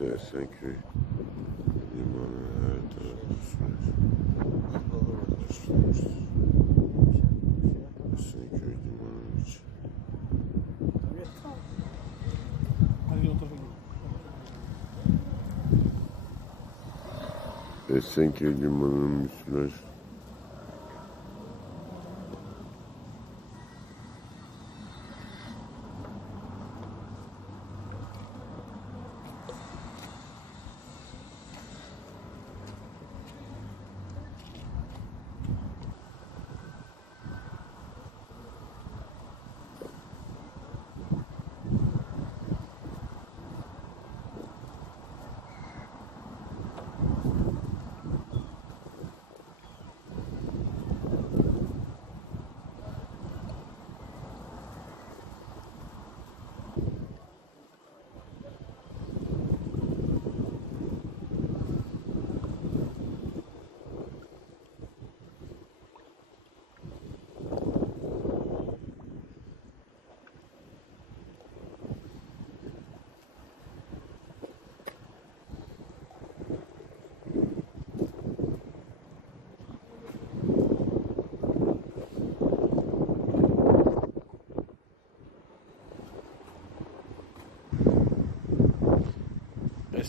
Esenköy limanı her tarafı sürer. Esenköy limanının müsilaj.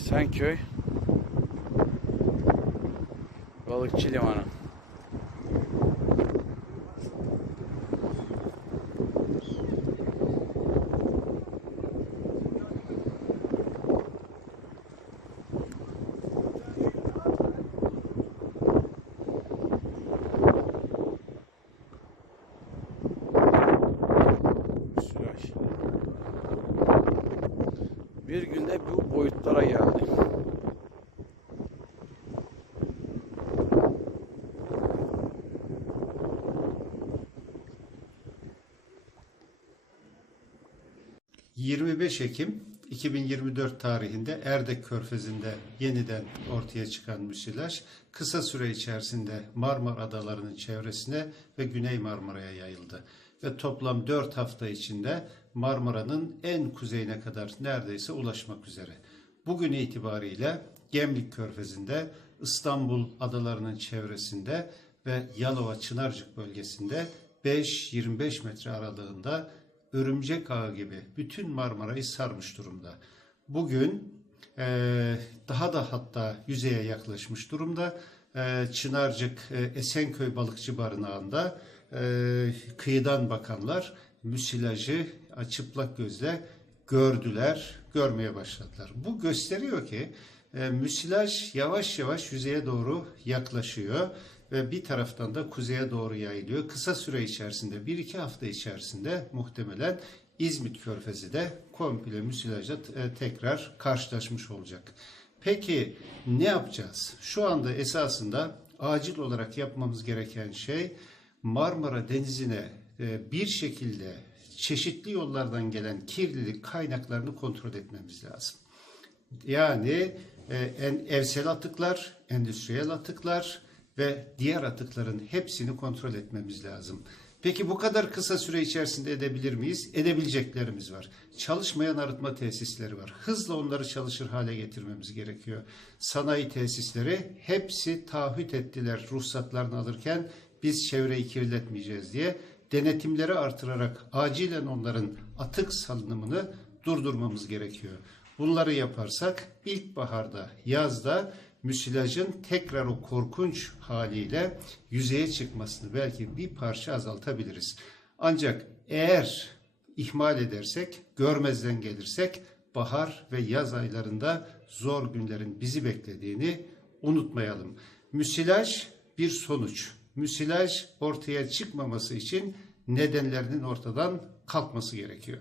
Esenköy Balıkçı Limanı. Müsilaj. Bir günde bu boyutlara geldi. Hı. 25 Ekim 2024 tarihinde Erdek Körfezi'nde yeniden ortaya çıkan müsilaj kısa süre içerisinde Marmara Adaları'nın çevresine ve Güney Marmara'ya yayıldı. Ve toplam 4 hafta içinde Marmara'nın en kuzeyine kadar neredeyse ulaşmak üzere. Bugün itibariyle Gemlik Körfezi'nde, İstanbul adalarının çevresinde ve Yalova Çınarcık bölgesinde 5-25 metre aralığında örümcek ağı gibi bütün Marmara'yı sarmış durumda. Bugün eee, daha da hatta yüzeye yaklaşmış durumda. Eee, Çınarcık e, Esenköy Balıkçı Barınağı'nda eee, kıyıdan bakanlar müsilajı çıplak gözle gördüler, görmeye başladılar. Bu gösteriyor ki e, müsilaj yavaş yavaş yüzeye doğru yaklaşıyor ve bir taraftan da kuzeye doğru yayılıyor. Kısa süre içerisinde, bir iki hafta içerisinde muhtemelen İzmit Körfezi de komple müsilajla e, tekrar karşılaşmış olacak. Peki ne yapacağız? Şu anda esasında acil olarak yapmamız gereken şey Marmara Denizi'ne e, bir şekilde çeşitli yollardan gelen kirlilik kaynaklarını kontrol etmemiz lazım. Yani e, en evsel atıklar, endüstriyel atıklar ve diğer atıkların hepsini kontrol etmemiz lazım. Peki bu kadar kısa süre içerisinde edebilir miyiz? Edebileceklerimiz var. Çalışmayan arıtma tesisleri var. Hızla onları çalışır hale getirmemiz gerekiyor. Sanayi tesisleri hepsi taahhüt ettiler ruhsatlarını alırken biz çevreyi kirletmeyeceğiz diye denetimleri artırarak acilen onların atık salınımını durdurmamız gerekiyor. Bunları yaparsak ilkbaharda, yazda müsilajın tekrar o korkunç haliyle yüzeye çıkmasını belki bir parça azaltabiliriz. Ancak eğer ihmal edersek, görmezden gelirsek bahar ve yaz aylarında zor günlerin bizi beklediğini unutmayalım. Müsilaj bir sonuç. Müsilaj ortaya çıkmaması için nedenlerinin ortadan kalkması gerekiyor.